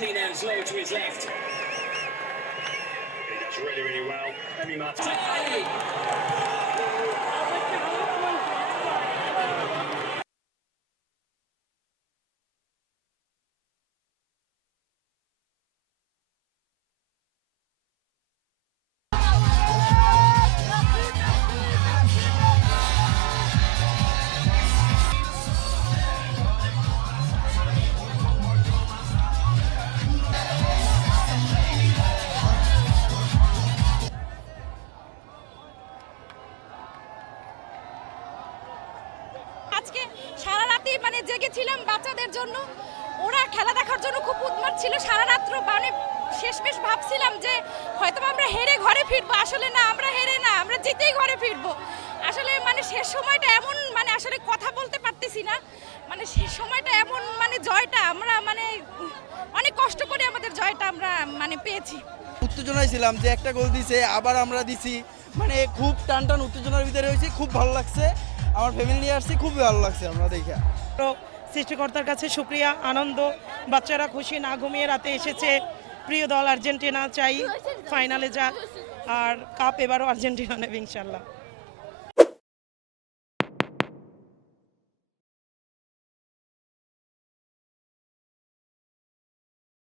Martinez low to his left. He does really, really well. Emi Martinez. আজকে সারা রাতেই মানে জেগেছিলাম বাচ্চাদের জন্য, ওরা খেলা দেখার জন্য খুব উন্মাদ ছিল সারা রাত্র। মানে শেষমেশ ভাবছিলাম যে হয়তো আমরা হেরে ঘরে ফিরবো, আসলে না, আমরা হেরে না, আমরা জিতেই ঘরে ফিরবো। আসলে মানে শেষ সময়টা এমন, মানে আসলে কথা বলতে পারতেছি না, মানে শেষ সময়টা এমন, মানে জয়টা আমরা মানে অনেক কষ্ট করে আমাদের জয়টা আমরা মানে পেয়েছি। উত্তেজনায় ছিলাম যে একটা গোল দিছে, আবার আমরা দিছি, মানে খুব টান টান উত্তেজনার ভিতরে হয়েছি। খুব ভালো লাগছে, আমার ফ্যামিলি নিয়ে আসছি, খুবই ভালো লাগছে আমরা দেখে। সৃষ্টিকর্তার কাছে শুক্রিয়া, আনন্দ, বাচ্চারা খুশি, না ঘুমিয়ে রাতে এসেছে। প্রিয় দল আর্জেন্টিনা, চাই ফাইনালে যাক, আর কাপ এবারও আর্জেন্টিনা নেবে ইনশাল্লাহ।